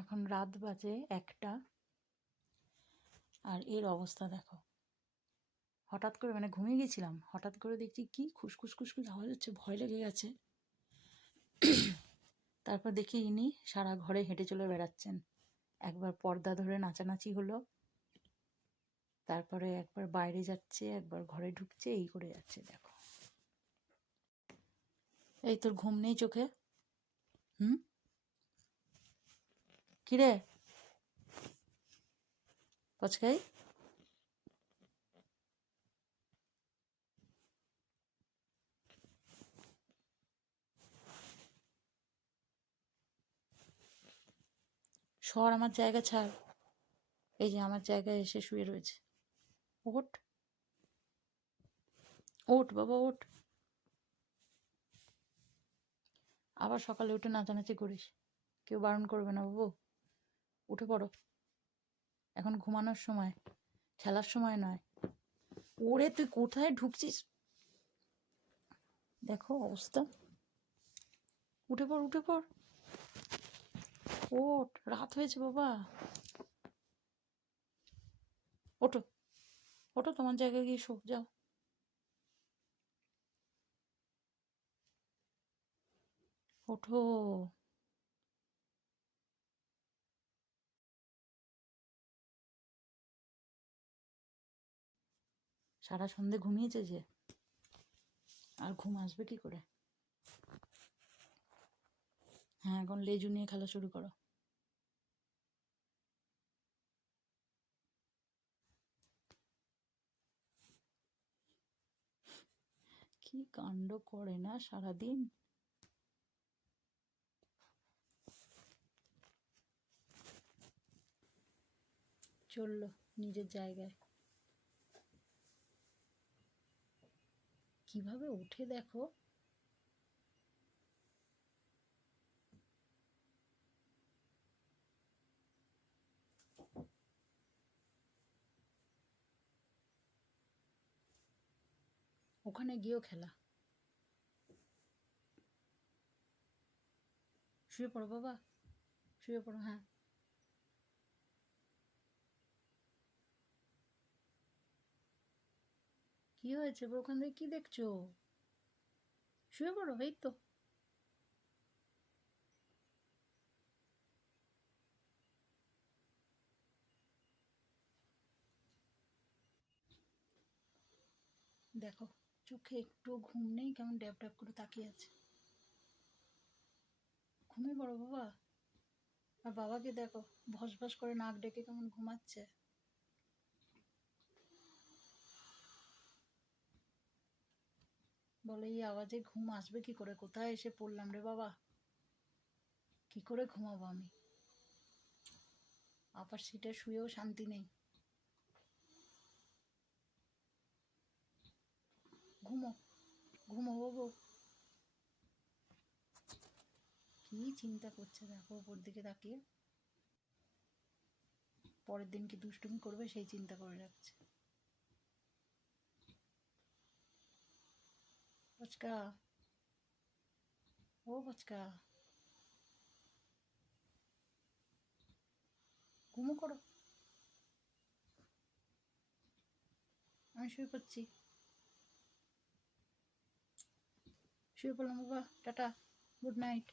এখন রাত বাজে 1টা, আর এর অবস্থা দেখো। হঠাৎ করে মানে ঘুমিয়ে গেছিলাম, হঠাৎ করে দেখছি কি খুসখুস খুসখুস আওয়াজ হচ্ছে, ভয় লেগে গেছে। তারপর দেখি ইনি সারা ঘরে হেঁটে চলে বেড়াচ্ছেন। একবার পর্দা ধরে নাচানাচি হলো, তারপরে একবার বাইরে যাচ্ছে, একবার ঘরে ঢুকছে, এই করে যাচ্ছে দেখো। এই তোর ঘুম নেই চোখে? হুম, কিরে পচকাই? সর, আমার জায়গা ছাড়। এই যে আমার জায়গায় এসে শুয়ে রয়েছে। ওঠ, ওঠ বাবা ওঠ। আবার সকালে উঠে নাচানাচি করিস, কেউ বারণ করবে না বাবু। উঠে পড়ো, এখন ঘুমানোর সময়, খেলার সময় নয়। ওরে তুই কোথায় ঢুকছিস? দেখো অবস্থা। উঠে পড়, উঠে পড়, ওঠ, রাত হয়েছে বাবা। ওঠো, ওঠো, তোমার জায়গায় গিয়ে শো, যাও। ওঠো। সারা সন্ধে ঘুমিয়েছে যে, আর ঘুম আসবে কি করে? হ্যাঁ, এখন লেজু নিয়ে খেলা শুরু করো। কি কাণ্ড করে না সারাদিন। চললো নিজের জায়গায়। কিভাবে উঠে দেখো। ওখানে গিয়েও খেলা। শুয়ে পড়ো বাবা, শুয়ে পড়ো। হ্যাঁ, কি হয়েছে ওখান থেকে কি দেখছো? শুয়ে পড়ো, এই তো। দেখো চোখে একটু ঘুম নেই, কেমন ড্যাব ড্যাব করে তাকিয়ে আছে। ঘুমিয়ে পড়ো বাবা। আর বাবাকে দেখো, ভস ভস করে নাক ডেকে কেমন ঘুমাচ্ছে। বলে এই আওয়াজে ঘুম আসবে কি করে? কোথায় এসে পড়লাম রে বাবা, কি করে ঘুমাবো আমি? আপার সিটে শুয়েও শান্তি নেই। ঘুমো, ঘুমো বাবু। কি চিন্তা করছে দেখো ওপর দিকে তাকিয়ে। পরের দিন কি দুষ্টুমি করবে সেই চিন্তা করে রাখছে। পচকা, ও পচকা, ঘুমো করো। আমি শুয়ে পড়ছি, শুয়ে পড়লাম বাবা, টাটা, গুড নাইট।